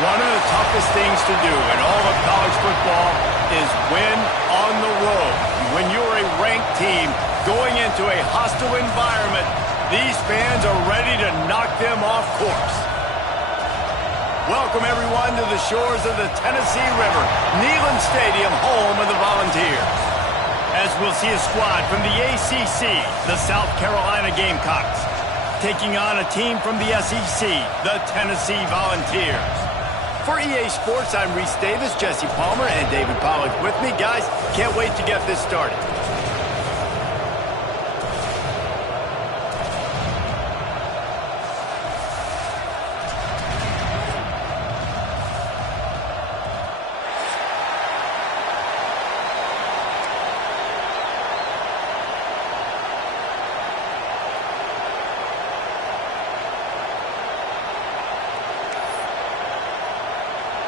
One of the toughest things to do in all of college football is win on the road. When you're a ranked team going into a hostile environment, these fans are ready to knock them off course. Welcome, everyone, to the shores of the Tennessee River, Neyland Stadium, home of the Volunteers. As we'll see a squad from the ACC, the South Carolina Gamecocks, taking on a team from the SEC, the Tennessee Volunteers. For EA Sports, I'm Reese Davis, Jesse Palmer, and David Pollack with me. Guys, can't wait to get this started.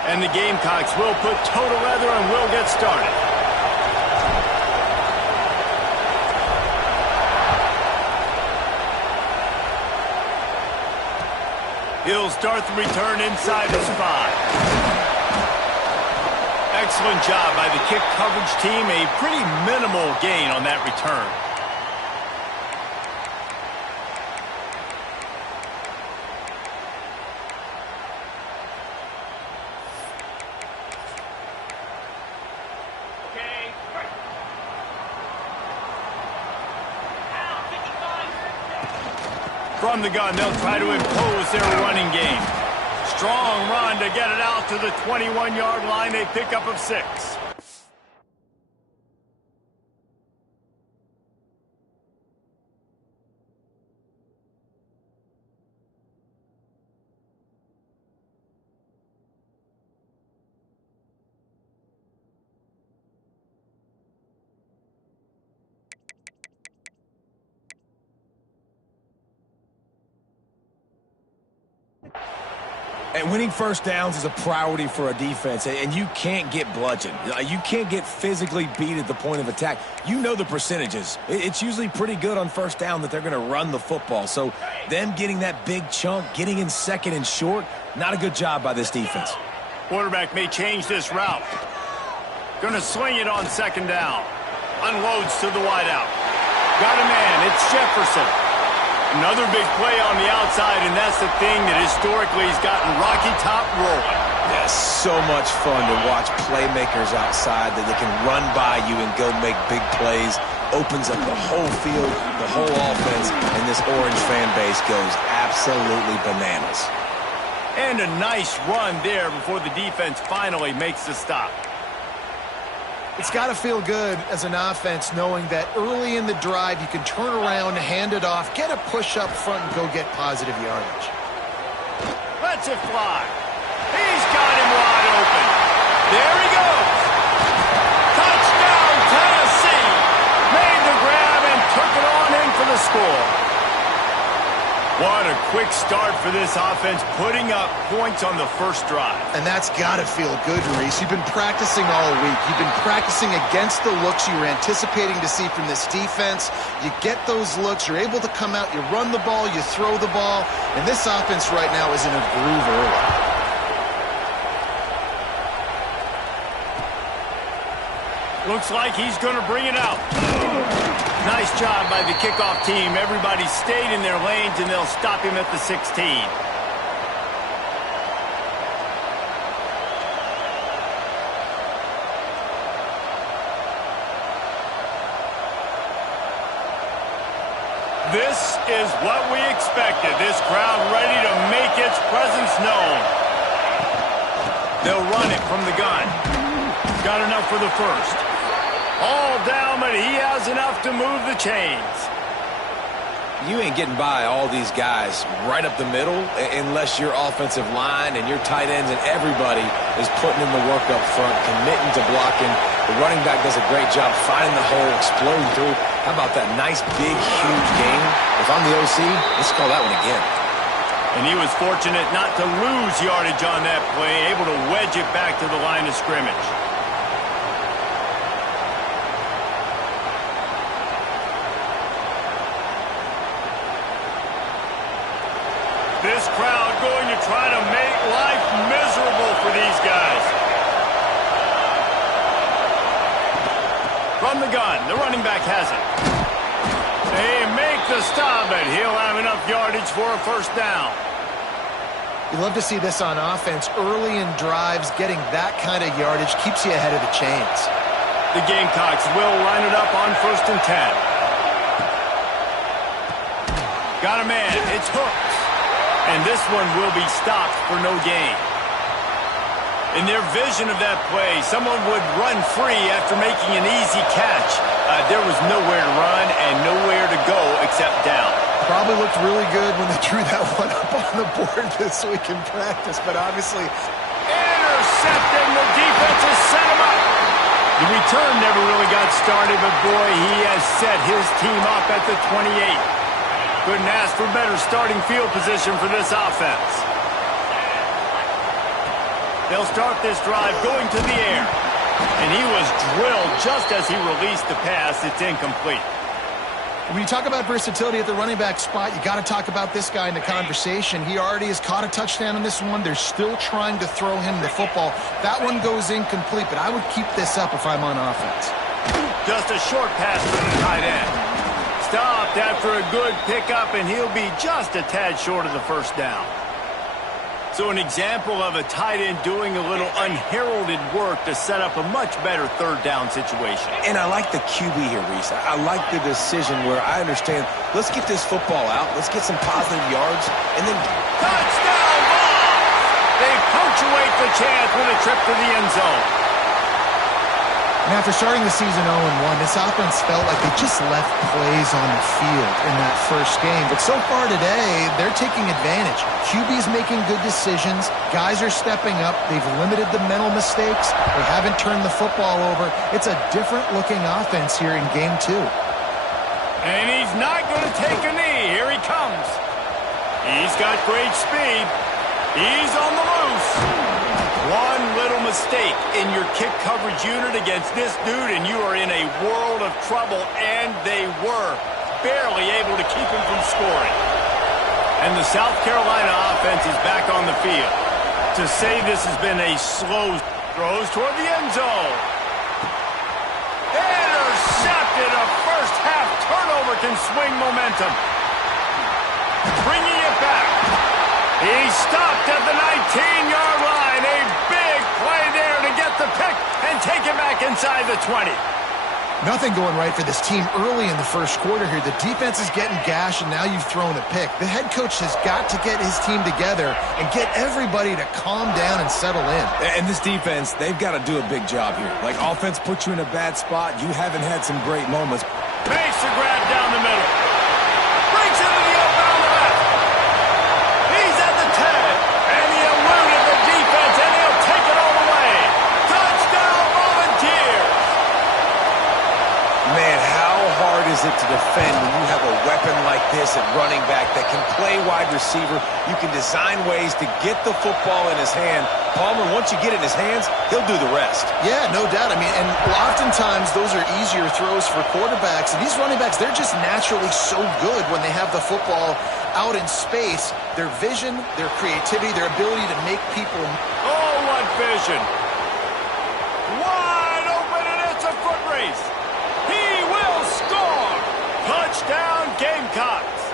And the Gamecocks will put total leather and will get started. He'll start the return inside his 5. Excellent job by the kick coverage team. A pretty minimal gain on that return. From the gun, they'll try to impose their running game. Strong run to get it out to the 21-yard line. A pickup of 6. And winning first downs is a priority for a defense, and you can't get bludgeoned. You can't get physically beat at the point of attack. You know the percentages. It's usually pretty good on first down that they're going to run the football. So them getting that big chunk, getting in second and short, not a good job by this defense. Quarterback may change this route. Going to sling it on second down. Unloads to the wideout. Got a man. It's Jefferson. Another big play on the outside, and that's the thing that historically has gotten Rocky Top rolling. Yeah, so much fun to watch playmakers outside that they can run by you and go make big plays. Opens up the whole field, the whole offense, and this Orange fan base goes absolutely bananas. And a nice run there before the defense finally makes the stop. It's got to feel good as an offense knowing that early in the drive you can turn around, hand it off, get a push up front, and go get positive yardage. Lets it fly. He's got him wide open. There he goes. Touchdown, Tennessee. Made the grab and took it on in for the score. What a quick start for this offense, putting up points on the first drive. And that's got to feel good, Reese. You've been practicing all week. You've been practicing against the looks you were anticipating to see from this defense. You get those looks, you're able to come out, you run the ball, you throw the ball, and this offense right now is in a groove early. Looks like he's going to bring it out. Nice job by the kickoff team. Everybody stayed in their lanes, and they'll stop him at the 16. This is what we expected. This crowd ready to make its presence known. They'll run it from the gun. Got enough for the first. All down, but he has enough to move the chains. You ain't getting by all these guys right up the middle unless your offensive line and your tight ends and everybody is putting in the work up front, committing to blocking. The running back does a great job finding the hole, exploding through. How about that nice, big, huge gain? If I'm the OC, let's call that one again. And he was fortunate not to lose yardage on that play, able to wedge it back to the line of scrimmage. This crowd going to try to make life miserable running back has it. They make the stop, but he'll have enough yardage for a first down. You love to see this on offense. Early in drives, getting that kind of yardage keeps you ahead of the chains. The Gamecocks will line it up on 1st and 10. Got a man. It's hooked. And this one will be stopped for no gain. In their vision of that play, someone would run free after making an easy catch. There was nowhere to run and nowhere to go except down. Probably looked really good when they drew that one up on the board this week in practice, but obviously... Intercepted, and the defense has set him up. The return never really got started, but boy, he has set his team up at the 28. Couldn't ask for better starting field position for this offense. They'll start this drive going to the air. And he was drilled just as he released the pass. It's incomplete. When you talk about versatility at the running back spot, you got to talk about this guy in the conversation. He already has caught a touchdown in this one. They're still trying to throw him the football. That one goes incomplete, but I would keep this up if I'm on offense. Just a short pass to the tight end. Stopped after a good pickup, and he'll be just a tad short of the first down. So an example of a tight end doing a little unheralded work to set up a much better third down situation. And I like the QB here, Reese. I like the decision where I understand, let's get this football out, let's get some positive yards, and then... Touchdown ball! They punctuate the chance with a trip to the end zone. And after starting the season 0-1, this offense felt like they just left plays on the field in that first game. But so far today, they're taking advantage. QB's making good decisions. Guys are stepping up. They've limited the mental mistakes. They haven't turned the football over. It's a different-looking offense here in Game 2. And he's not going to take a knee. Here he comes. He's got great speed. He's on the loose. One little mistake in your kick coverage unit against this dude, and you are in a world of trouble, and they were barely able to keep him from scoring. And the South Carolina offense is back on the field. To say this has been a slow throws toward the end zone. Intercepted. A first-half turnover can swing momentum. Bringing it back. He stopped at the 19-yard line. A big play there to get the pick and take it back inside the 20. Nothing going right for this team early in the first quarter here. The defense is getting gashed, and now you've thrown a pick. The head coach has got to get his team together and get everybody to calm down and settle in. And this defense, they've got to do a big job here. Like, offense puts you in a bad spot. You haven't had some great moments. Makes the grab down the middle. Breaks into the open on the left. He's at the 10. And he eluded the defense, and he'll take it all the way. Touchdown, Volunteers. Man, how hard is it to defend when you have a weapon like this at running back that can play wide receiver? You can design ways to get the football in his hand. Palmer, once you get it in his hands, he'll do the rest. Yeah, no doubt. I mean, and oftentimes those are easier throws for quarterbacks. And these running backs, they're just naturally so good when they have the football out in space. Their vision, their creativity, their ability to make people... Oh, what vision. Wide open, and it's a foot race. He will score. Touchdown, Gamecocks.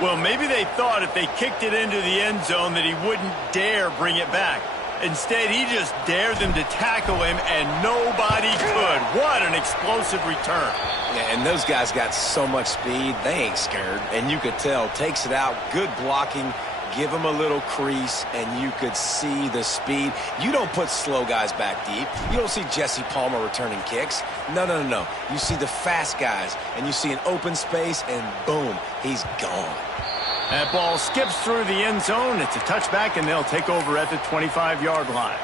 Well, maybe they thought if they kicked it into the end zone that he wouldn't dare bring it back. Instead, he just dared them to tackle him, and nobody could. What an explosive return. Yeah, and those guys got so much speed, they ain't scared. And you could tell, takes it out, good blocking, give him a little crease, and you could see the speed. You don't put slow guys back deep. You don't see Jesse Palmer returning kicks. No, no, no, no. You see the fast guys, and you see an open space, and boom, he's gone. That ball skips through the end zone. It's a touchback, and they'll take over at the 25-yard line.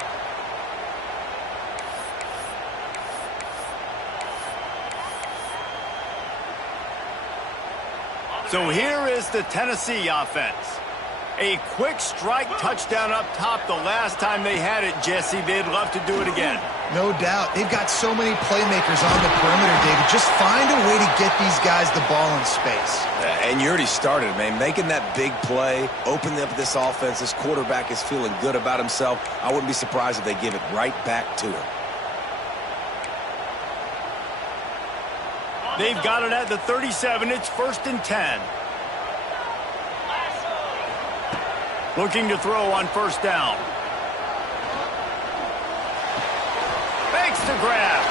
So here is the Tennessee offense. A quick strike touchdown up top the last time they had it, Jesse. They'd love to do it again. No doubt. They've got so many playmakers on the perimeter, David. Just find a way to get these guys the ball in space. And you already started, man. Making that big play, opening up this offense. This quarterback is feeling good about himself. I wouldn't be surprised if they give it right back to him. They've got it at the 37. It's 1st and 10. Looking to throw on 1st down. Makes the grab.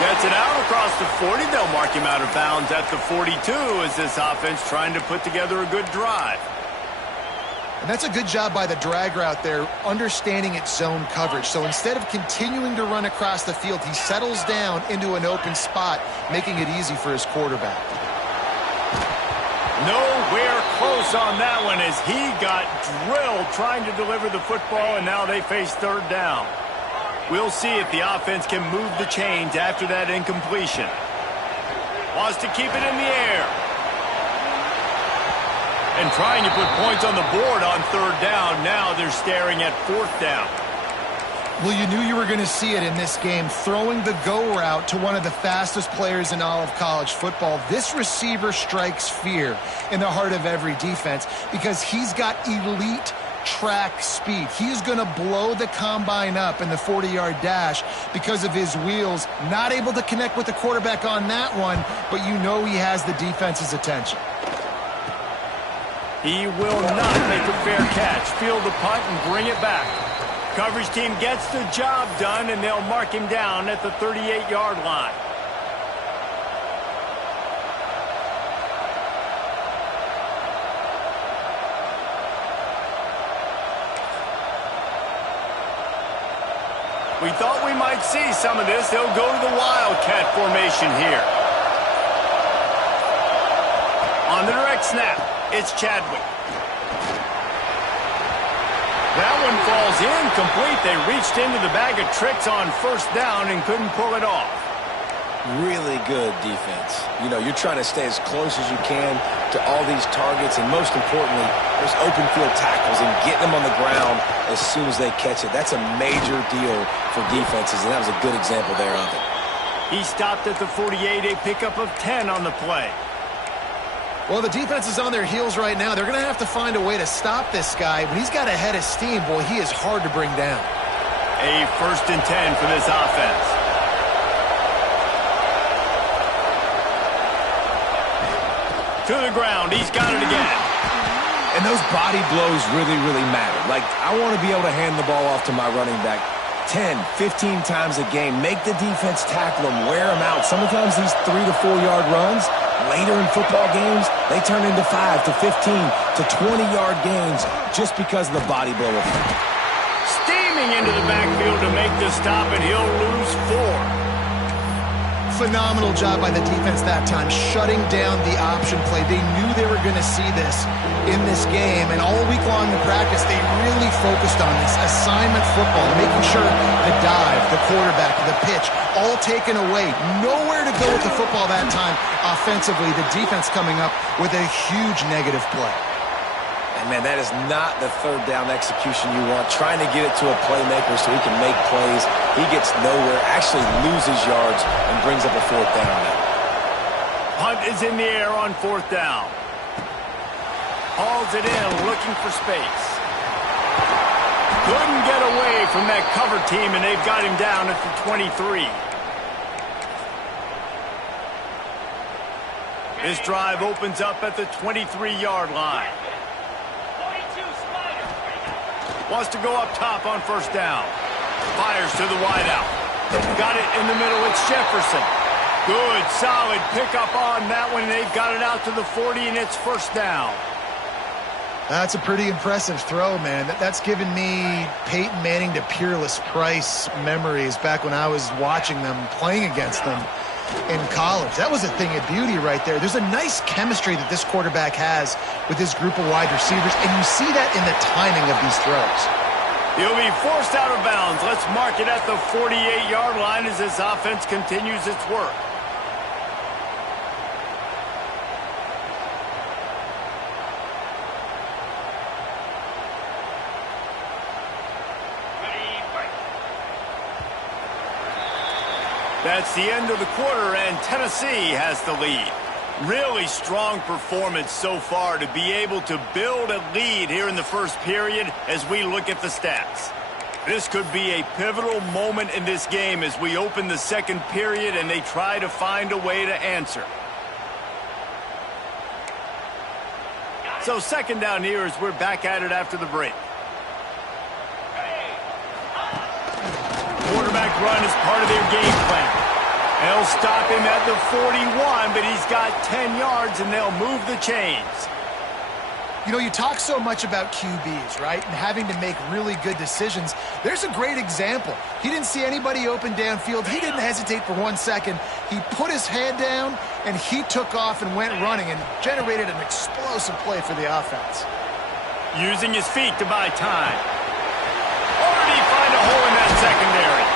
Gets it out across the 40. They'll mark him out of bounds at the 42 as this offense trying to put together a good drive. And that's a good job by the drag route there, understanding its zone coverage. So instead of continuing to run across the field, he settles down into an open spot, making it easy for his quarterback. Nowhere close on that one as he got drilled trying to deliver the football, and now they face 3rd down. We'll see if the offense can move the chains after that incompletion. Wants to keep it in the air. And trying to put points on the board on 3rd down. Now they're staring at 4th down. Well, you knew you were going to see it in this game, throwing the go route to one of the fastest players in all of college football. This receiver strikes fear in the heart of every defense because he's got elite track speed. He's going to blow the combine up in the 40-yard dash because of his wheels. Not able to connect with the quarterback on that one, but you know he has the defense's attention. He will not make a fair catch. Field the punt and bring it back. Coverage team gets the job done, and they'll mark him down at the 38-yard line. We thought we might see some of this. They'll go to the Wildcat formation here. On the direct snap, it's Chadwick. That one falls incomplete. They reached into the bag of tricks on 1st down and couldn't pull it off. Really good defense. You know, you're trying to stay as close as you can to all these targets, and most importantly, those open field tackles and getting them on the ground as soon as they catch it. That's a major deal for defenses, and that was a good example there of it. He stopped at the 48, a pickup of 10 on the play. Well, the defense is on their heels right now. They're going to have to find a way to stop this guy. When he's got a head of steam, boy, he is hard to bring down. A 1st and 10 for this offense. To the ground. He's got it again. And those body blows really, really matter. Like, I want to be able to hand the ball off to my running back 10, 15 times a game. Make the defense tackle him, wear him out. Sometimes these 3 to 4 yard runs, later in football games, they turn into 5 to 15 to 20-yard gains just because of the body blow effect. Steaming into the backfield to make the stop, and he'll lose 4. Phenomenal job by the defense that time, shutting down the option play. They knew they were going to see this in this game, and all week long in practice, they really focused on this assignment football, making sure the dive, the quarterback, the pitch, all taken away. Nowhere to go with the football that time offensively. The defense coming up with a huge negative play. And, man, that is not the 3rd down execution you want. Trying to get it to a playmaker so he can make plays. He gets nowhere, actually loses yards, and brings up a 4th down now. Hunt is in the air on 4th down. Hauls it in, looking for space. Couldn't get away from that cover team, and they've got him down at the 23. This drive opens up at the 23-yard line. Wants to go up top on 1st down. Fires to the wideout. Got it in the middle. It's Jefferson. Good, solid pickup on that one. They've got it out to the 40, and it's 1st down. That's a pretty impressive throw, man. That's given me Peyton Manning to Peerless Price memories back when I was watching them, playing against them in college. That was a thing of beauty right there. There's a nice chemistry that this quarterback has with his group of wide receivers, and you see that in the timing of these throws. He'll be forced out of bounds. Let's mark it at the 48-yard line as this offense continues its work. That's the end of the quarter, and Tennessee has the lead. Really strong performance so far to be able to build a lead here in the first period as we look at the stats. This could be a pivotal moment in this game as we open the second period and they try to find a way to answer. So second down here as we're back at it after the break. Quarterback run is part of their game plan. They'll stop him at the 41, but he's got 10 yards, and they'll move the chains. You know, you talk so much about QBs, right, and having to make really good decisions. There's a great example. He didn't see anybody open downfield. He didn't hesitate for 1 second. He put his head down, and he took off and went running and generated an explosive play for the offense. Using his feet to buy time. Already find a hole in that secondary.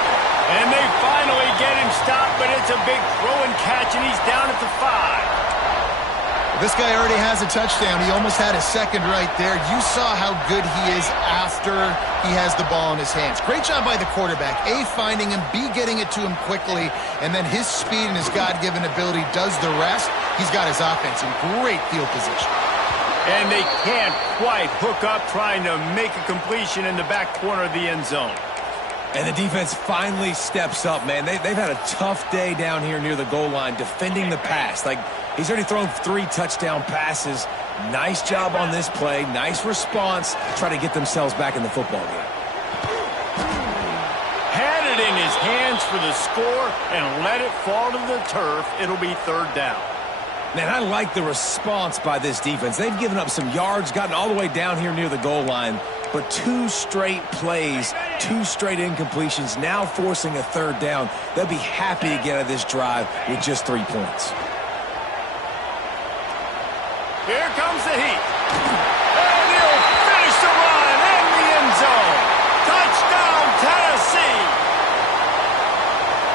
And they finally get him stopped, but it's a big throw and catch, and he's down at the 5. This guy already has a touchdown. He almost had a second right there. You saw how good he is after he has the ball in his hands. Great job by the quarterback. A, finding him, B, getting it to him quickly, and then his speed and his God-given ability does the rest. He's got his offense in great field position. And they can't quite hook up trying to make a completion in the back corner of the end zone. And the defense finally steps up, man. They've had a tough day down here near the goal line defending the pass. Like, he's already thrown 3 touchdown passes. Nice job on this play. Nice response. Try to get themselves back in the football game. Had it in his hands for the score and let it fall to the turf. It'll be third down. Man, I like the response by this defense. They've given up some yards, gotten all the way down here near the goal line. But 2 straight plays, 2 straight incompletions, now forcing a third down. They'll be happy to get out of this drive with just 3 points. Here comes the heat. And he'll finish the run in the end zone. Touchdown, Tennessee.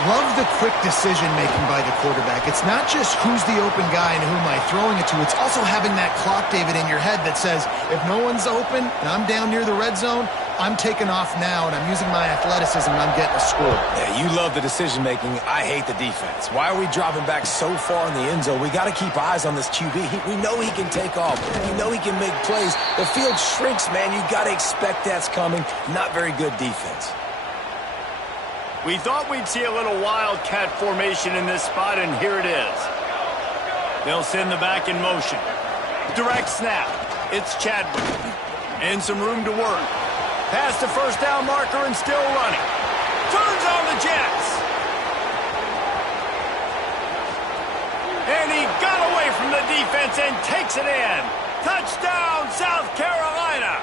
Love the quick decision-making by the quarterback. It's not just who's the open guy and who am I throwing it to. It's also having that clock, David, in your head that says, if no one's open and I'm down near the red zone, I'm taking off now and I'm using my athleticism and I'm getting a score. Yeah, you love the decision-making. I hate the defense. Why are we dropping back so far in the end zone? We got to keep eyes on this QB. We know he can take off. We know he can make plays. The field shrinks, man. You got to expect that's coming. Not very good defense. We thought we'd see a little wildcat formation in this spot, and here it is. They'll send the back in motion. Direct snap. It's Chadwick. And some room to work. Past the first down marker and still running. Turns on the Jets. And he got away from the defense and takes it in. Touchdown, South Carolina.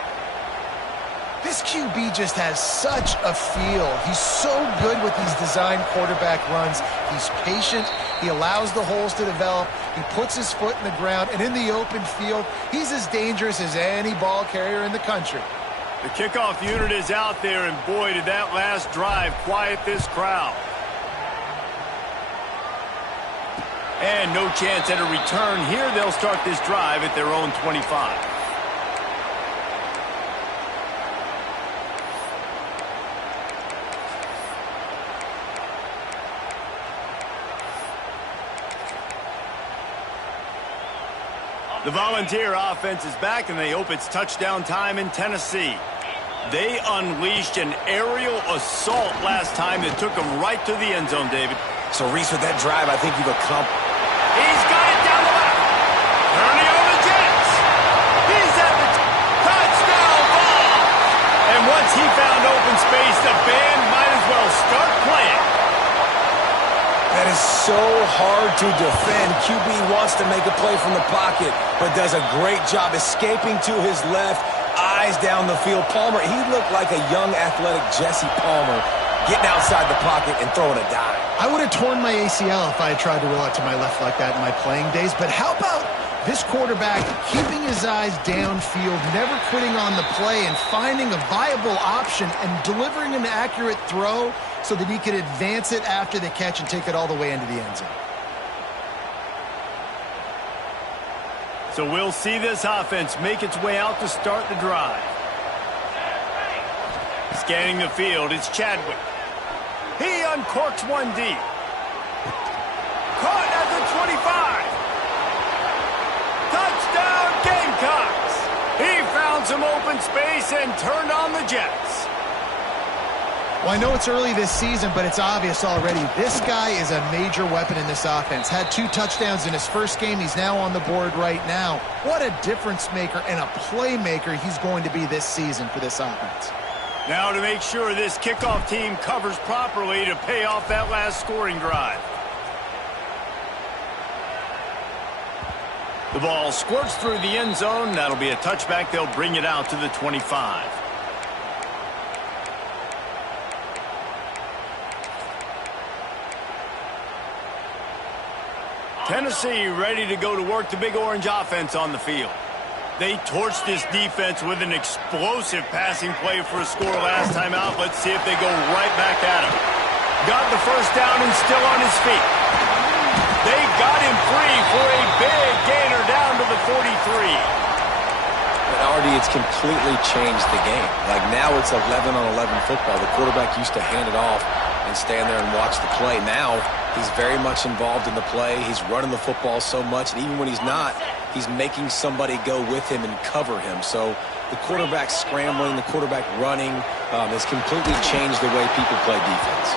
This QB just has such a feel. He's so good with these design quarterback runs. He's patient. He allows the holes to develop. He puts his foot in the ground. And in the open field, he's as dangerous as any ball carrier in the country. The kickoff unit is out there, and boy, did that last drive quiet this crowd. And no chance at a return here. They'll start this drive at their own 25. The Volunteer offense is back, and they hope it's touchdown time in Tennessee. They unleashed an aerial assault last time that took them right to the end zone, David. So, Reese, with that drive, I think you've accomplished. He's got it down the left. Turning on the Jets. He's at the touchdown ball. And once he found open space, the band might as well start playing. That is so hard to defend. QB wants to make a play from the pocket, but does a great job escaping to his left, eyes down the field. Palmer, he looked like a young, athletic Jesse Palmer, getting outside the pocket and throwing a dime. I would have torn my ACL if I had tried to roll out to my left like that in my playing days, but how about this quarterback keeping his eyes downfield, never quitting on the play, and finding a viable option and delivering an accurate throw so that he could advance it after the catch and take it all the way into the end zone. So we'll see this offense make its way out to start the drive. Scanning the field, it's Chadwick. He uncorks one deep. Caught at the 25. Touchdown, Gamecocks. He found some open space and turned on the Jets. Well, I know it's early this season, but it's obvious already. This guy is a major weapon in this offense. Had 2 touchdowns in his first game. He's now on the board right now. What a difference maker and a playmaker he's going to be this season for this offense. Now to make sure this kickoff team covers properly to pay off that last scoring drive. The ball squirts through the end zone. That'll be a touchback. They'll bring it out to the 25. Tennessee ready to go to work the Big Orange offense on the field. They torched this defense with an explosive passing play for a score last time out. Let's see if they go right back at him. Got the first down and still on his feet. They got him free for a big gainer down to the 43. But Artie, it's completely changed the game. Like now it's 11-on-11 football. The quarterback used to hand it off and stand there and watch the play. Now he's very much involved in the play. He's running the football so much, and even when he's not, he's making somebody go with him and cover him. So the quarterback scrambling, the quarterback running has completely changed the way people play defense.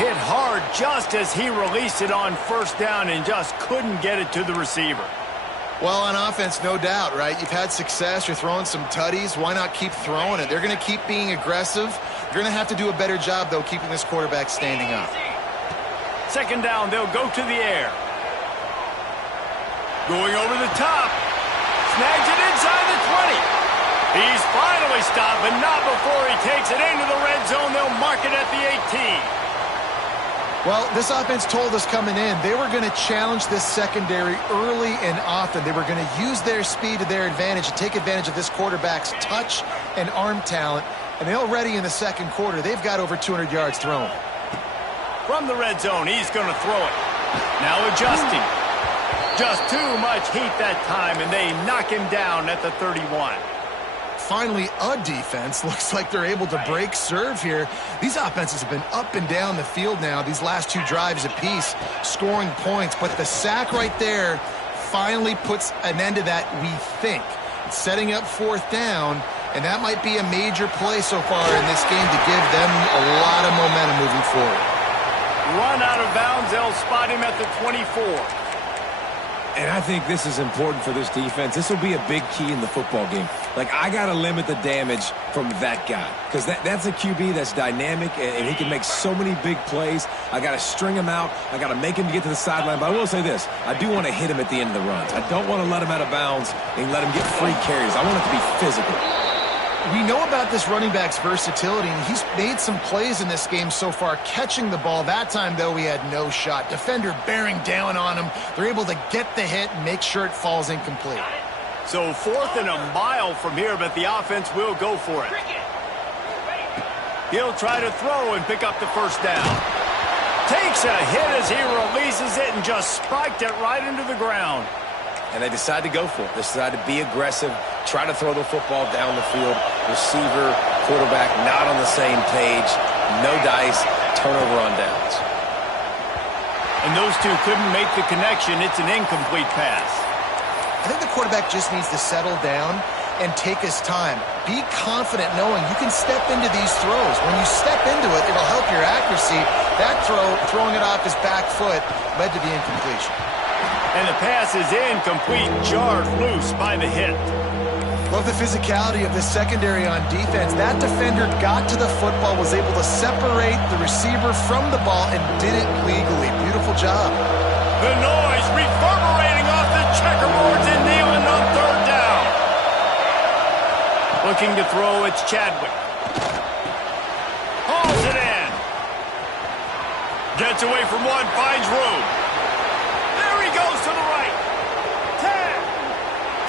Hit hard just as he released it on first down and just couldn't get it to the receiver. Well, on offense, no doubt, right? You've had success. You're throwing some tutties. Why not keep throwing it? They're going to keep being aggressive. You're going to have to do a better job, though, keeping this quarterback standing up. Second down, they'll go to the air. Going over the top. Snags it inside the 20. He's finally stopped, but not before he takes it into the red zone. They'll mark it at the 18. Well, this offense told us coming in they were going to challenge this secondary early and often. They were going to use their speed to their advantage and take advantage of this quarterback's touch and arm talent. And they already in the second quarter, they've got over 200 yards thrown. From the red zone, he's going to throw it. Now adjusting. Just too much heat that time, and they knock him down at the 31. Finally, a defense. Looks like they're able to break serve here. These offenses have been up and down the field now, these last 2 drives apiece, scoring points. But the sack right there finally puts an end to that, we think. It's setting up 4th down, and that might be a major play so far in this game to give them a lot of momentum moving forward. Run out of bounds. They'll spot him at the 24. And I think this is important for this defense. This will be a big key in the football game. Like, I got to limit the damage from that guy because that's a QB that's dynamic, and he can make so many big plays. I got to string him out. I got to make him get to the sideline. But I will say this. I do want to hit him at the end of the runs. I don't want to let him out of bounds and let him get free carries. I want it to be physical. We know about this running back's versatility, and he's made some plays in this game so far, catching the ball. That time, though, he had no shot. Defender bearing down on him. They're able to get the hit and make sure it falls incomplete. So 4th and a mile from here, but the offense will go for it. He'll try to throw and pick up the first down. Takes a hit as he releases it and just spiked it right into the ground. And they decide to go for it. They decide to be aggressive, try to throw the football down the field. Receiver, quarterback, not on the same page. No dice, turnover on downs. And those two couldn't make the connection. It's an incomplete pass. I think the quarterback just needs to settle down and take his time. Be confident knowing you can step into these throws. When you step into it, it'll help your accuracy. That throw, throwing it off his back foot, led to the incompletion. And the pass is incomplete, jarred loose by the hit. Love the physicality of the secondary on defense. That defender got to the football, was able to separate the receiver from the ball, and did it legally. Beautiful job. The noise reverberating off the checkerboards in Neyland on 3rd down. Looking to throw, it's Chadwick. Hauls it in. Gets away from one, finds room. Goes to the right. 10.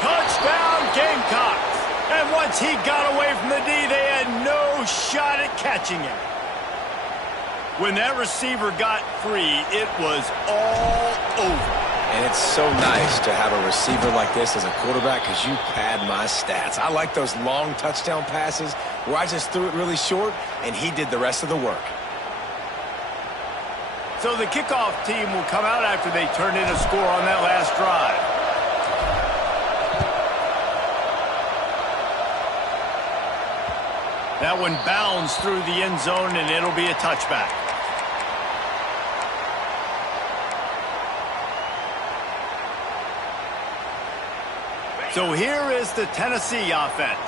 Touchdown, Gamecocks. And once he got away from the D, they had no shot at catching him. When that receiver got free, it was all over. And it's so nice to have a receiver like this as a quarterback because you pad my stats. I like those long touchdown passes where I just threw it really short and he did the rest of the work. So the kickoff team will come out after they turn in a score on that last drive. That one bounds through the end zone, and it'll be a touchback. So here is the Tennessee offense.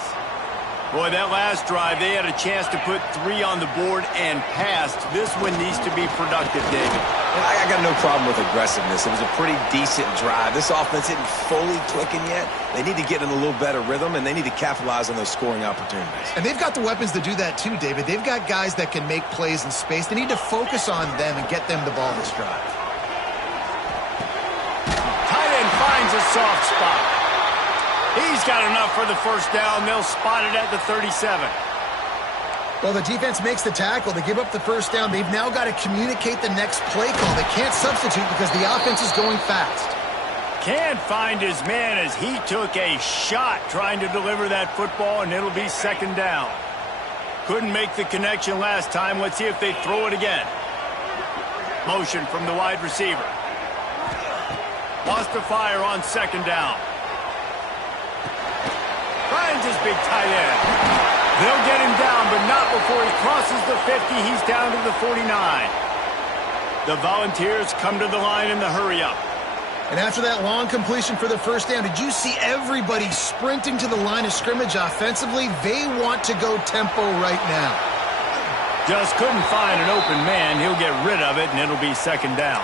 Boy, that last drive, they had a chance to put 3 on the board and passed. This one needs to be productive, David. I got no problem with aggressiveness. It was a pretty decent drive. This offense isn't fully clicking yet. They need to get in a little better rhythm, and they need to capitalize on those scoring opportunities. And they've got the weapons to do that too, David. They've got guys that can make plays in space. They need to focus on them and get them the ball this drive. Tight end finds a soft spot. He's got enough for the first down. They'll spot it at the 37. Well, the defense makes the tackle. They give up the first down. They've now got to communicate the next play call. They can't substitute because the offense is going fast. Can't find his man as he took a shot trying to deliver that football, and it'll be second down. Couldn't make the connection last time. Let's see if they throw it again. Motion from the wide receiver. Wants to fire on second down. Finds his big tight end. They'll get him down, but not before he crosses the 50. He's down to the 49. The Volunteers come to the line in the hurry-up. And after that long completion for the first down, did you see everybody sprinting to the line of scrimmage offensively? They want to go tempo right now. Just couldn't find an open man. He'll get rid of it, and it'll be second down.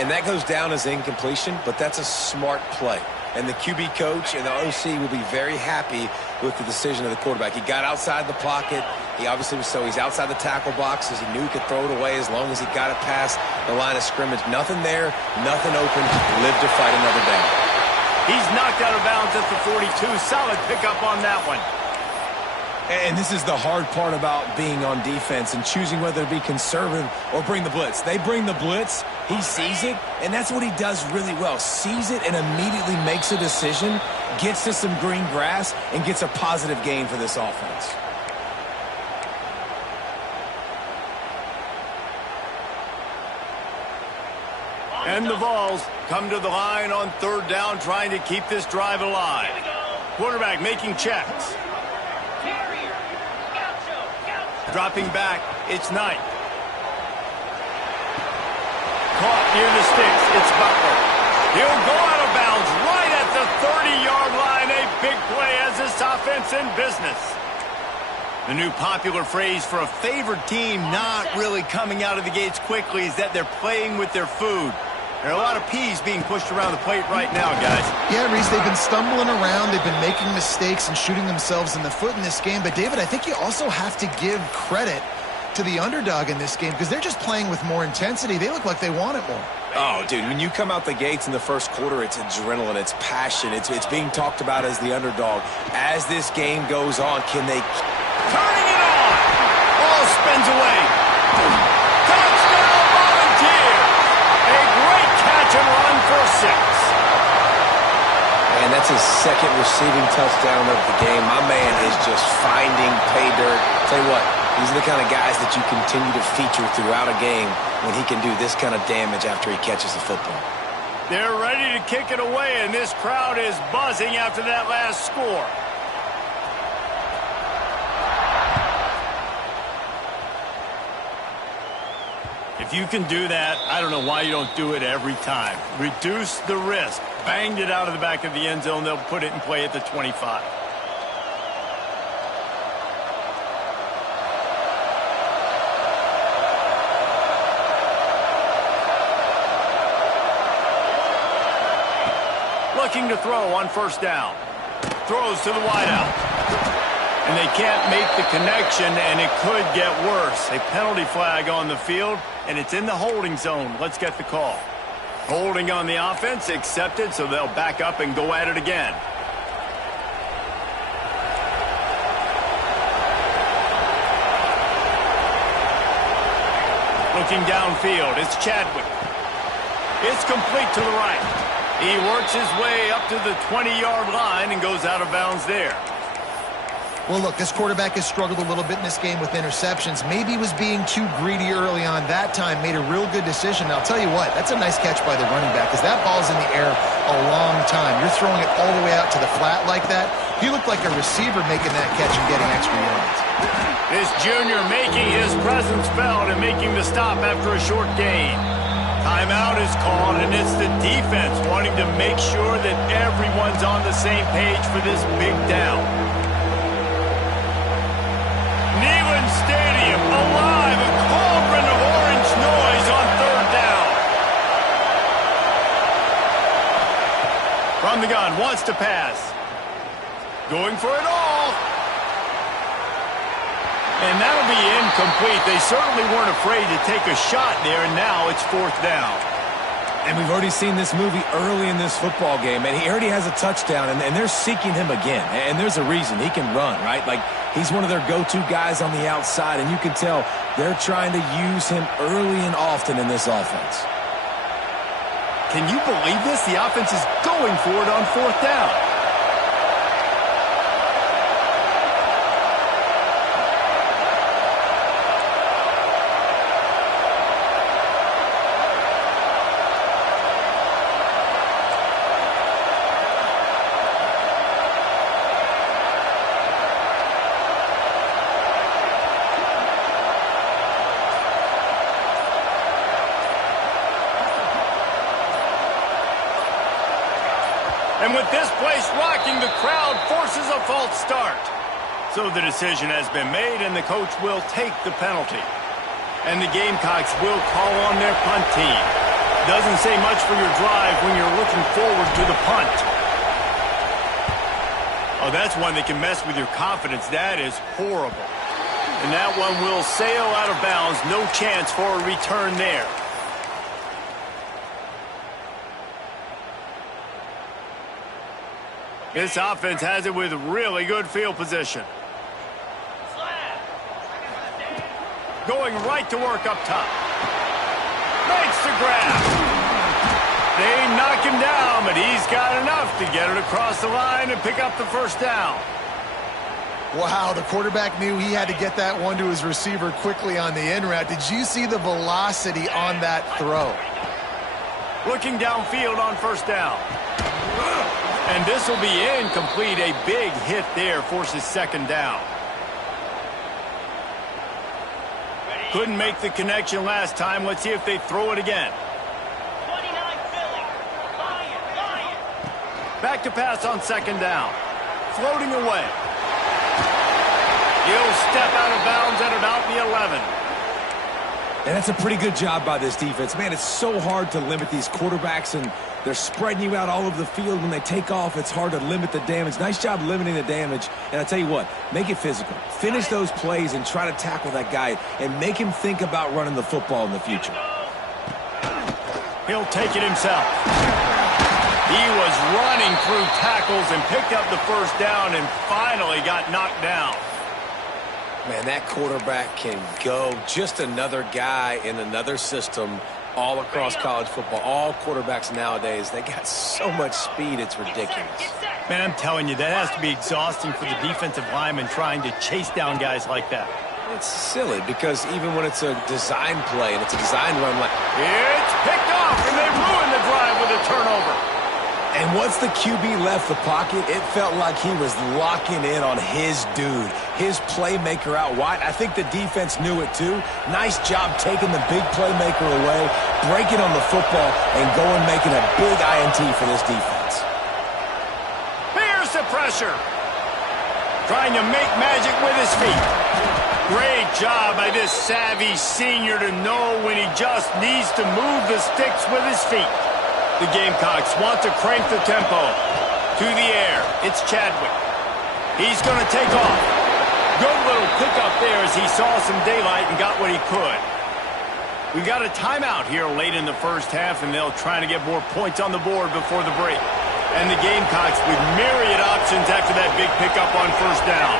And that goes down as incompletion, but that's a smart play. And the QB coach and the OC will be very happy with the decision of the quarterback. He got outside the pocket. He obviously was he's outside the tackle box as he knew he could throw it away as long as he got it past the line of scrimmage. Nothing there, nothing open. Live to fight another day. He's knocked out of bounds at the 42. Solid pickup on that one. And this is the hard part about being on defense and choosing whether to be conservative or bring the blitz. They bring the blitz, he sees it, and that's what he does really well. Sees it and immediately makes a decision, gets to some green grass, and gets a positive gain for this offense. And the Vols come to the line on third down, trying to keep this drive alive. Quarterback making checks. Dropping back, it's Knight. Caught near the sticks, it's Butler. He'll go out of bounds right at the 30-yard line. A big play as this offense in business. The new popular phrase for a favored team not really coming out of the gates quickly is that they're playing with their food. There are a lot of peas being pushed around the plate right now, guys. Yeah, Reese, they've been stumbling around. They've been making mistakes and shooting themselves in the foot in this game. But, David, I think you also have to give credit to the underdog in this game because they're just playing with more intensity. They look like they want it more. Oh, dude, when you come out the gates in the first quarter, it's adrenaline, it's passion, it's being talked about as the underdog. As this game goes on, can they... Turning it on! Ball spins away. Touchdown, Volunteer! A great catch and run for 6. And that's his second receiving touchdown of the game. My man is just finding pay dirt. Tell you what, these are the kind of guys that you continue to feature throughout a game when he can do this kind of damage after he catches the football. They're ready to kick it away, and this crowd is buzzing after that last score. If you can do that, I don't know why you don't do it every time. Reduce the risk. Banged it out of the back of the end zone. They'll put it in play at the 25. Looking to throw on first down. Throws to the wideout. And they can't make the connection, and it could get worse. A penalty flag on the field, and it's in the holding zone. Let's get the call. Holding on the offense, accepted, so they'll back up and go at it again. Looking downfield, it's Chadwick. It's complete to the right. He works his way up to the 20-yard line and goes out of bounds there. Well, look, this quarterback has struggled a little bit in this game with interceptions. Maybe he was being too greedy early on. That time made a real good decision. And I'll tell you what, that's a nice catch by the running back because that ball's in the air a long time. You're throwing it all the way out to the flat like that. He looked like a receiver making that catch and getting extra yards. This junior making his presence felt and making the stop after a short gain. Timeout is called, and it's the defense wanting to make sure that everyone's on the same page for this big down. Neyland Stadium alive, a cauldron of orange noise on third down. From the gun, wants to pass. Going for it all. And that'll be incomplete. They certainly weren't afraid to take a shot there, and now it's fourth down. And we've already seen this movie early in this football game, and he already has a touchdown, and they're seeking him again. And there's a reason. He can run, right? Like, he's one of their go-to guys on the outside, and you can tell they're trying to use him early and often in this offense. Can you believe this? The offense is going for it on fourth down. And with this place rocking, the crowd forces a false start. So the decision has been made, and the coach will take the penalty. And the Gamecocks will call on their punt team. Doesn't say much for your drive when you're looking forward to the punt. Oh, that's one that can mess with your confidence. That is horrible. And that one will sail out of bounds. No chance for a return there. This offense has it with really good field position. Going right to work up top. Makes the grab. They knock him down, but he's got enough to get it across the line and pick up the first down. Wow, the quarterback knew he had to get that one to his receiver quickly on the in route. Did you see the velocity on that throw? Looking downfield on first down. And this will be incomplete. A big hit there forces second down. Couldn't make the connection last time. Let's see if they throw it again. Back to pass on second down. Floating away. He'll step out of bounds at about the 11. And that's a pretty good job by this defense. Man, it's so hard to limit these quarterbacks, and they're spreading you out all over the field. When they take off, it's hard to limit the damage. Nice job limiting the damage. And I tell you what, make it physical. Finish those plays and try to tackle that guy and make him think about running the football in the future. He'll take it himself. He was running through tackles and picked up the first down and finally got knocked down. Man, that quarterback can go. Just another guy in another system all across college football. All quarterbacks nowadays, they got so much speed, it's ridiculous. Man, I'm telling you, that has to be exhausting for the defensive lineman trying to chase down guys like that. It's silly because even when it's a design play and it's a design run, like it's picked off and they ruin the drive with a turnover. And once the QB left the pocket, it felt like he was locking in on his dude, his playmaker out wide. I think the defense knew it too. Nice job taking the big playmaker away, breaking on the football, and going making a big INT for this defense. Here's the pressure. Trying to make magic with his feet. Great job by this savvy senior to know when he just needs to move the sticks with his feet. The Gamecocks want to crank the tempo. To the air, it's Chadwick. He's going to take off. Good little pickup there as he saw some daylight and got what he could. We got a timeout here late in the first half, and they'll try to get more points on the board before the break. And the Gamecocks with myriad options after that big pickup on first down.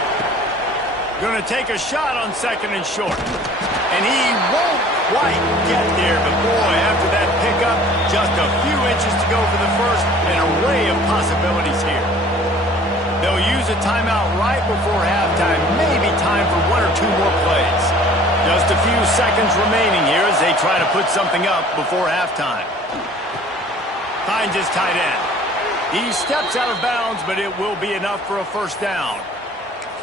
Going to take a shot on second and short. And he won't quite get there, but boy, after that pickup, just a few inches to go for the first, an array of possibilities here. They'll use a timeout right before halftime, maybe time for one or two more plays. Just a few seconds remaining here as they try to put something up before halftime. Finds his tight end. He steps out of bounds, but it will be enough for a first down.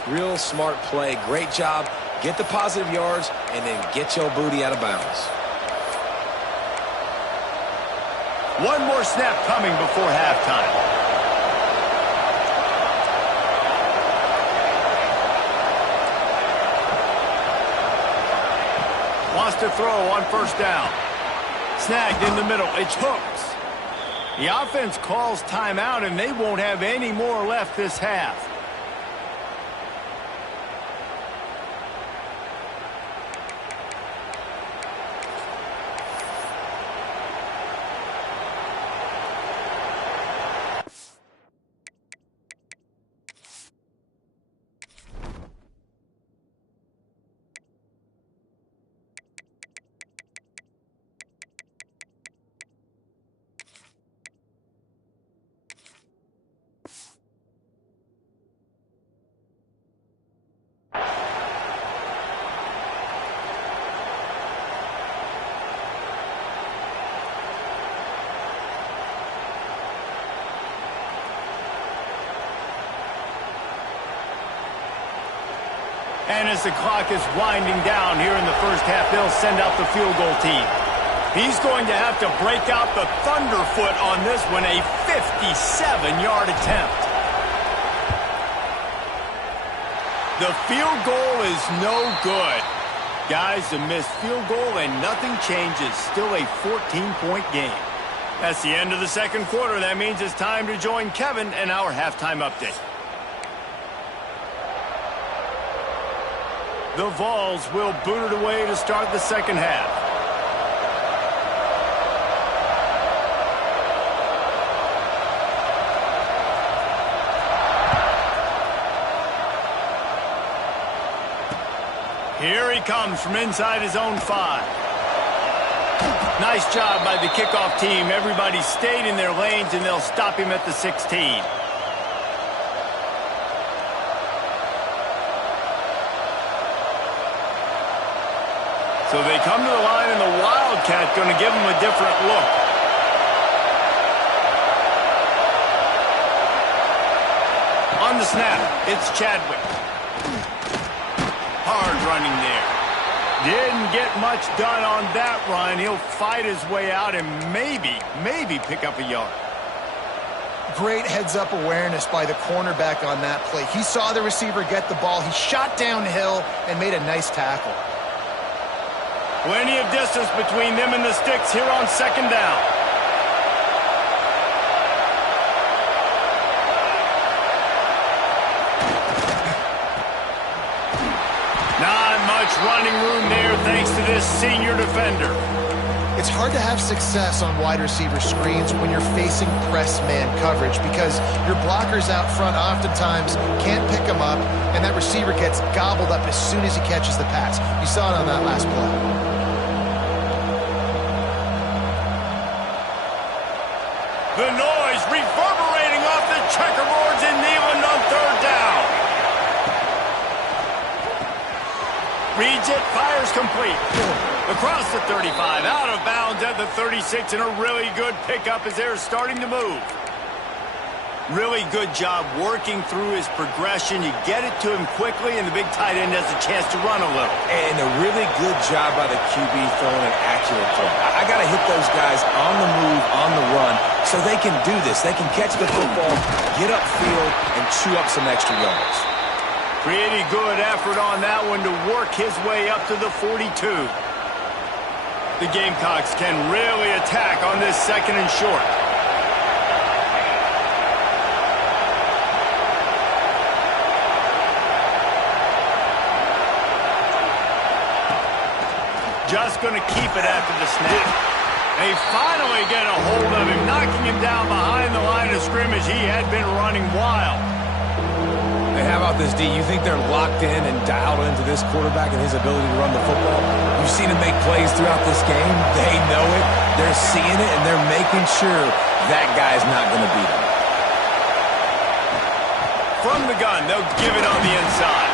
Real smart play. Great job. Get the positive yards, and then get your booty out of bounds. One more snap coming before halftime. Wants to throw on first down. Snagged in the middle. It's Hooks. The offense calls timeout, and they won't have any more left this half. And as the clock is winding down here in the first half, they'll send out the field goal team. He's going to have to break out the thunderfoot on this one, a 57-yard attempt. The field goal is no good. Guys, a missed field goal and nothing changes. Still a 14-point game. That's the end of the second quarter. That means it's time to join Kevin and our halftime update. The Vols will boot it away to start the second half. Here he comes from inside his own 5. Nice job by the kickoff team. Everybody stayed in their lanes, and they'll stop him at the 16. So they come to the line, and the Wildcat going to give them a different look. On the snap, it's Chadwick. Hard running there. Didn't get much done on that run. He'll fight his way out and maybe pick up a yard. Great heads-up awareness by the cornerback on that play. He saw the receiver get the ball. He shot downhill and made a nice tackle. Plenty of distance between them and the sticks here on second down. Not much running room there thanks to this senior defender. It's hard to have success on wide receiver screens when you're facing press man coverage because your blockers out front oftentimes can't pick them up, and that receiver gets gobbled up as soon as he catches the pass. You saw it on that last play. The noise reverberating off the checkerboards in Neyland on third down. Reads it, fires complete. Across the 35, out of bounds at the 36, and a really good pickup as they're starting to move. Really good job working through his progression. You get it to him quickly, and the big tight end has a chance to run a little. And a really good job by the QB throwing an accurate throw. I got to hit those guys on the move, on the run, so they can do this. They can catch the football, get upfield, and chew up some extra yards. Pretty good effort on that one to work his way up to the 42. The Gamecocks can really attack on this second and short. Just going to keep it after the snap. They finally get a hold of him, knocking him down behind the line of scrimmage. He had been running wild. Hey, how about this, D? You think they're locked in and dialed into this quarterback and his ability to run the football? You've seen him make plays throughout this game. They know it. They're seeing it, and they're making sure that guy's not going to beat him. From the gun, they'll give it on the inside.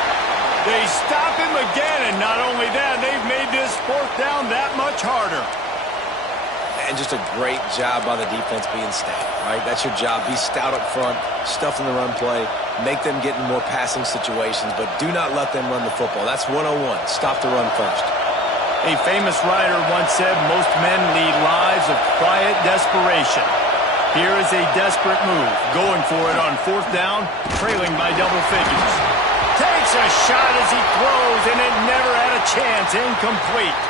They stop him again, and not only that, they've made this fourth down that much harder. And just a great job by the defense being stout, right? That's your job. Be stout up front, stuff in the run play, make them get in more passing situations, but do not let them run the football. That's 101. Stop the run first. A famous writer once said, most men lead lives of quiet desperation. Here is a desperate move, going for it on 4th down, trailing by double figures. Takes a shot as he throws, and it never had a chance. Incomplete.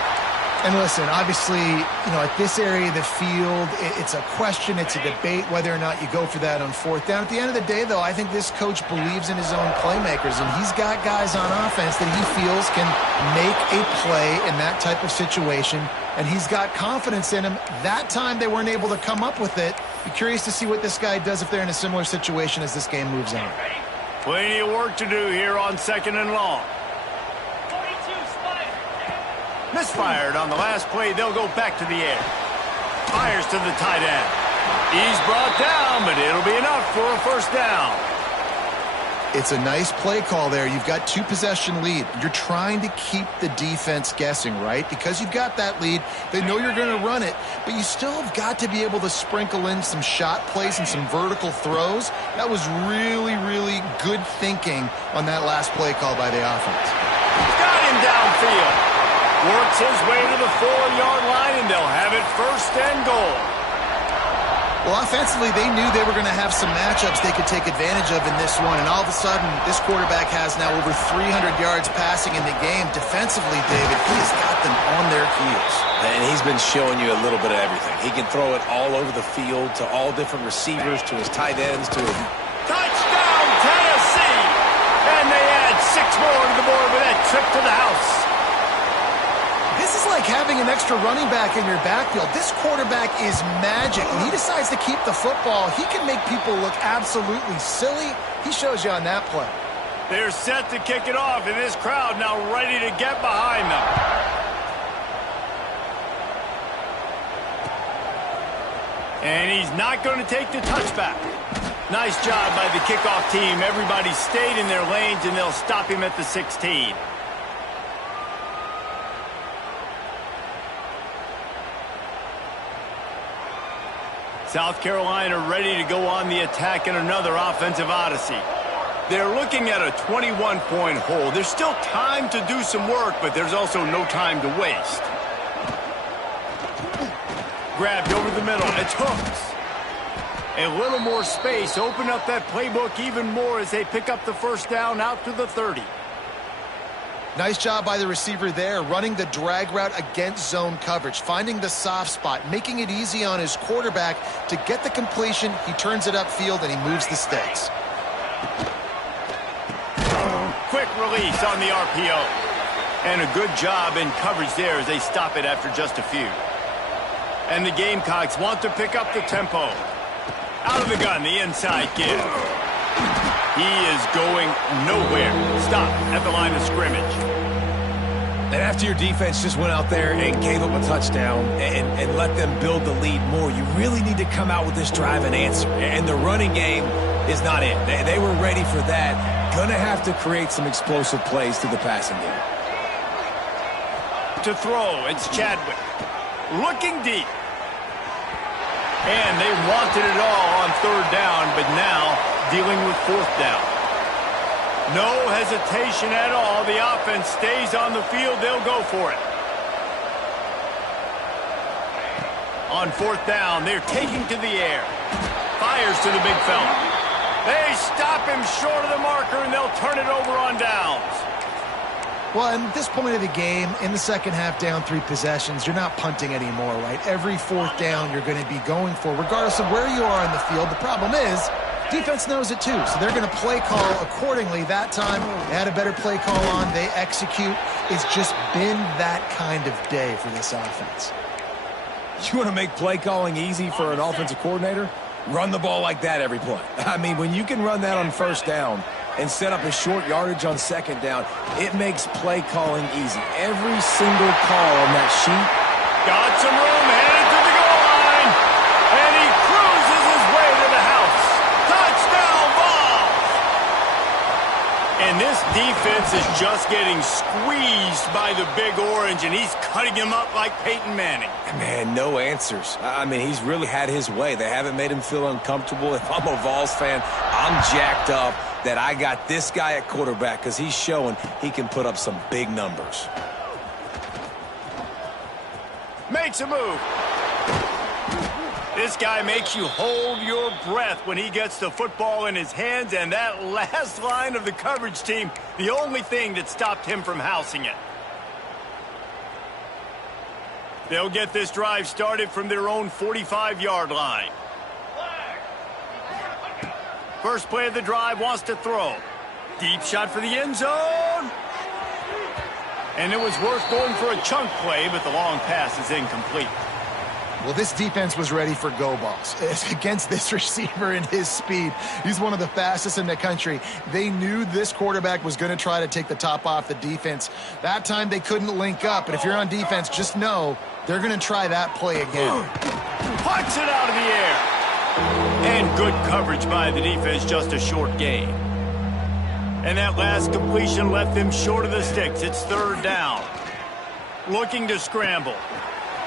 And listen, obviously, at this area of the field, it's a question, it's a debate whether or not you go for that on 4th down. At the end of the day, though, I think this coach believes in his own playmakers, and he's got guys on offense that he feels can make a play in that type of situation, and he's got confidence in him. That time they weren't able to come up with it. Be curious to see what this guy does if they're in a similar situation as this game moves on. Plenty of work to do here on 2nd and long. Misfired on the last play. They'll go back to the air. Fires to the tight end. He's brought down, but it'll be enough for a 1st down. It's a nice play call there. You've got 2-possession lead. You're trying to keep the defense guessing, right? Because you've got that lead, they know you're going to run it, but you still have got to be able to sprinkle in some shot plays and some vertical throws. That was really, really good thinking on that last play call by the offense. Got him downfield. Works his way to the 4-yard line, and they'll have it 1st and goal. Well, offensively, they knew they were going to have some matchups they could take advantage of in this one, and all of a sudden, this quarterback has now over 300 yards passing in the game. Defensively, David, he has got them on their heels. And he's been showing you a little bit of everything. He can throw it all over the field to all different receivers, to his tight ends, to his... Touchdown, Tennessee! And they add 6 more to the board with that trip to the house. This is like having an extra running back in your backfield. This quarterback is magic. When he decides to keep the football, he can make people look absolutely silly. He shows you on that play. They're set to kick it off, and this crowd now ready to get behind them. And he's not going to take the touchback. Nice job by the kickoff team. Everybody stayed in their lanes, and they'll stop him at the 16. South Carolina ready to go on the attack in another offensive odyssey. They're looking at a 21-point hole. There's still time to do some work, but there's also no time to waste. Grabbed over the middle. It's Hooks. A little more space. Open up that playbook even more as they pick up the 1st down out to the 30. Nice job by the receiver there, running the drag route against zone coverage, finding the soft spot, making it easy on his quarterback to get the completion. He turns it upfield, and he moves the sticks. Quick release on the RPO. And a good job in coverage there as they stop it after just a few. And the Gamecocks want to pick up the tempo. Out of the gun, the inside give. He is going nowhere. Stop at the line of scrimmage. And after your defense just went out there and gave up a touchdown and let them build the lead more, you really need to come out with this drive and answer. And the running game is not it. They were ready for that. Gonna have to create some explosive plays through the passing game. To throw, it's Chadwick. Looking deep. And they wanted it all on 3rd down, but now dealing with 4th down. No hesitation at all. The offense stays on the field. They'll go for it. On 4th down, they're taking to the air. Fires to the big fella. They stop him short of the marker, and they'll turn it over on downs. Well, at this point of the game, in the second half, down 3 possessions, you're not punting anymore, right? Every 4th down you're going to be going for, regardless of where you are on the field. The problem is, defense knows it too, so they're going to play call accordingly. That time, they had a better play call on. They execute. It's just been that kind of day for this offense. You want to make play calling easy for an offensive coordinator? Run the ball like that every play. I mean, when you can run that on 1st down and set up a short yardage on 2nd down, it makes play calling easy. Every single call on that sheet. Got some room, headed to the goal line. And he cruises his way to the house. Touchdown ball. And this defense is just getting squeezed by the Big Orange, and he's cutting him up like Peyton Manning. Man, no answers. I mean, he's really had his way. They haven't made him feel uncomfortable. If I'm a Vols fan, I'm jacked up that I got this guy at quarterback because he's showing he can put up some big numbers. Makes a move. This guy makes you hold your breath when he gets the football in his hands, and that last line of the coverage team, the only thing that stopped him from housing it. They'll get this drive started from their own 45-yard line. First play of the drive, wants to throw. Deep shot for the end zone. And it was worth going for a chunk play, but the long pass is incomplete. Well, this defense was ready for go balls. Against this receiver and his speed, he's one of the fastest in the country. They knew this quarterback was going to try to take the top off the defense. That time they couldn't link up, but if you're on defense, just know they're going to try that play again. Punts it out of the air. And good coverage by the defense, just a short gain. And that last completion left them short of the sticks. It's third down. Looking to scramble.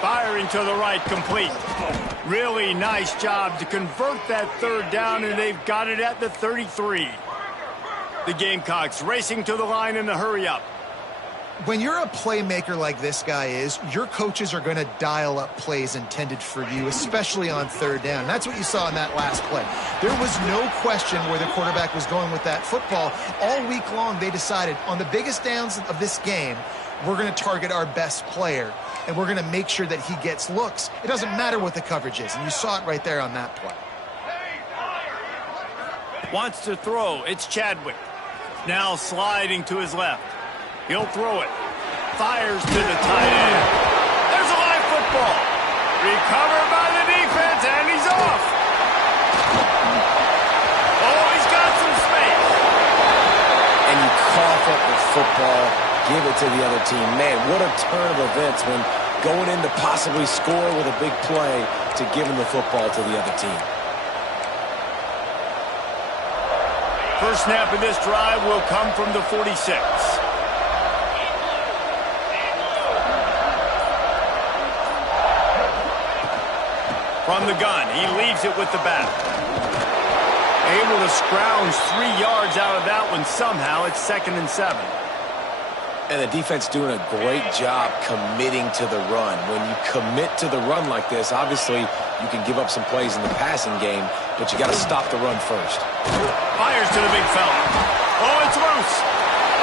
Firing to the right, complete. Really nice job to convert that third down, and they've got it at the 33. The Gamecocks racing to the line in the hurry-up. When you're a playmaker like this guy is, your coaches are going to dial up plays intended for you, especially on third down. That's what you saw in that last play. There was no question where the quarterback was going with that football. All week long, they decided on the biggest downs of this game, we're going to target our best player, and we're going to make sure that he gets looks. It doesn't matter what the coverage is, and you saw it right there on that play. Wants to throw. It's Chadwick. Now sliding to his left. He'll throw it. Fires to the tight end. There's a live football. Recovered by the defense, and he's off. Oh, he's got some space. And you cough up the football, give it to the other team. Man, what a turn of events when going in to possibly score with a big play to giving the football to the other team. First snap of this drive will come from the 46. From the gun, he leaves it with the back. Able to scrounge 3 yards out of that one somehow. It's 2nd and 7. And the defense doing a great job committing to the run. When you commit to the run like this, obviously you can give up some plays in the passing game, but you got to stop the run first. Fires to the big fella. Oh, it's loose.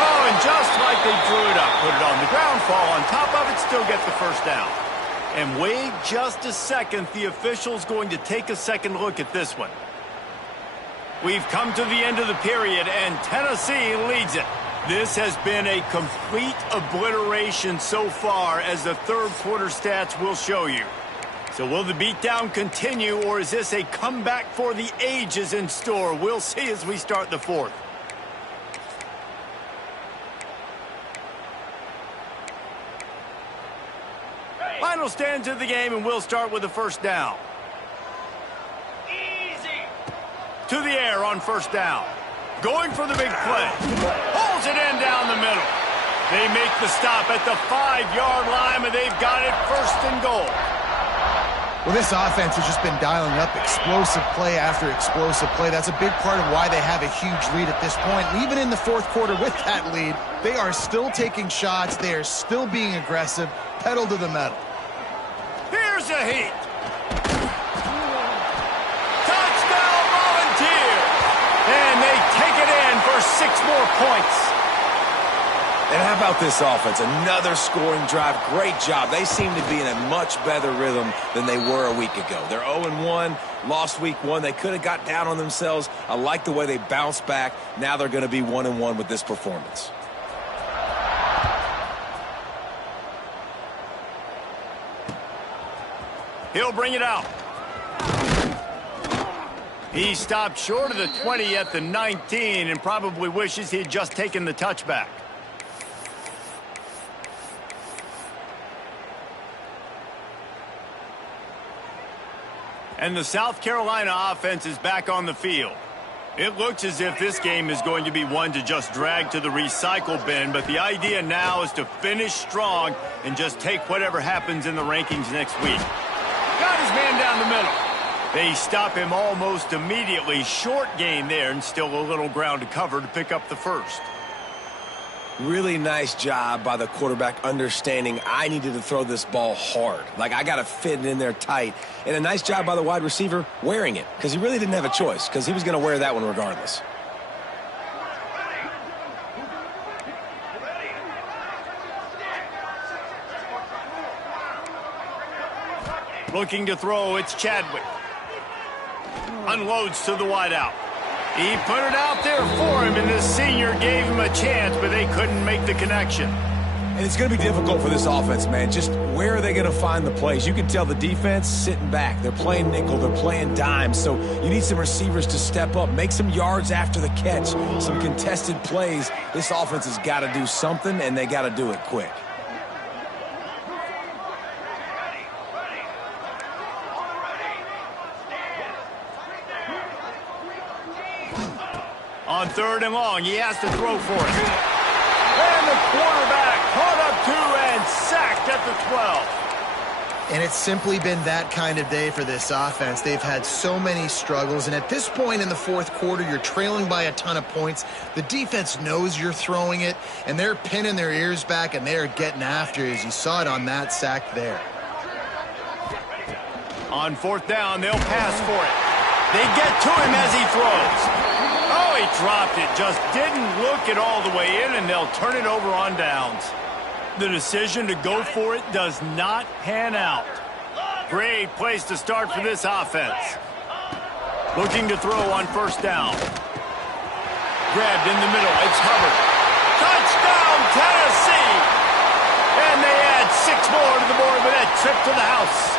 Oh, and just like they drew it up, put it on the ground, fall on top of it, still get the first down. And wait just a second, the official's going to take a second look at this one. We've come to the end of the period, and Tennessee leads it. This has been a complete obliteration so far, as the third quarter stats will show you. So will the beatdown continue, or is this a comeback for the ages in store? We'll see as we start the fourth. Final stands of the game, and we'll start with the first down. Easy. To the air on first down. Going for the big play. Holds it in down the middle. They make the stop at the 5-yard line, and they've got it first and goal. Well, this offense has just been dialing up explosive play after explosive play. That's a big part of why they have a huge lead at this point. And even in the fourth quarter with that lead, they are still taking shots. They are still being aggressive, pedal to the metal. Here's a heat. Touchdown Volunteers. And they take it in for 6 more points. And how about this offense? Another scoring drive. Great job. They seem to be in a much better rhythm than they were a week ago. They're 0-1, lost week 1. They could have got down on themselves. I like the way they bounced back. Now they're going to be 1-1 with this performance. He'll bring it out. He stopped short of the 20 at the 19 and probably wishes he had just taken the touchback. And the South Carolina offense is back on the field. It looks as if this game is going to be one to just drag to the recycle bin, but the idea now is to finish strong and just take whatever happens in the rankings next week. Got his man down the middle. They stop him almost immediately. Short gain there, and still a little ground to cover to pick up the first. Really nice job by the quarterback understanding I needed to throw this ball hard. Like, I got to fit it in there tight. And a nice job by the wide receiver wearing it, because he really didn't have a choice, because he was going to wear that one regardless. Looking to throw, it's Chadwick. Unloads to the wideout. He put it out there for him, and the senior gave him a chance, but they couldn't make the connection. And it's going to be difficult for this offense, man. Just where are they going to find the plays? You can tell the defense sitting back. They're playing nickel. They're playing dime. So you need some receivers to step up, make some yards after the catch, some contested plays. This offense has got to do something, and they got to do it quick. On 3rd and long, he has to throw for it. And the quarterback caught up 2 and sacked at the 12. And it's simply been that kind of day for this offense. They've had so many struggles, and at this point in the 4th quarter, you're trailing by a ton of points. The defense knows you're throwing it, and they're pinning their ears back, and they're getting after it, as you saw it on that sack there. On 4th down, they'll pass for it. They get to him as he throws. Oh, he dropped it. Just didn't look it all the way in, and they'll turn it over on downs. The decision to go for it does not pan out. Great place to start for this offense. Looking to throw on 1st down. Grabbed in the middle. It's Hubbard. Touchdown, Tennessee! And they add 6 more to the board with that trip to the house.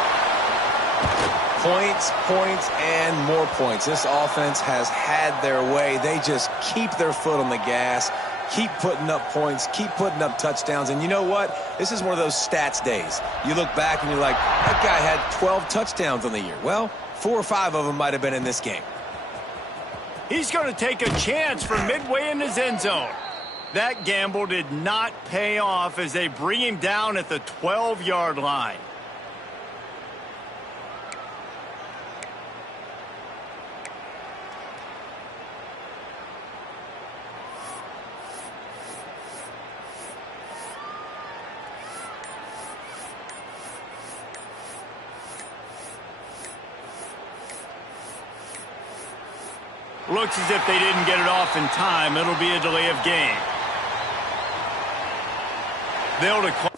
Points, points, and more points. This offense has had their way. They just keep their foot on the gas, keep putting up points, keep putting up touchdowns. And you know what? This is one of those stats days. You look back and you're like, that guy had 12 touchdowns on the year. Well, 4 or 5 of them might have been in this game. He's going to take a chance from midway in his end zone. That gamble did not pay off as they bring him down at the 12-yard line. Looks as if they didn't get it off in time. It'll be a delay of game. They'll declare.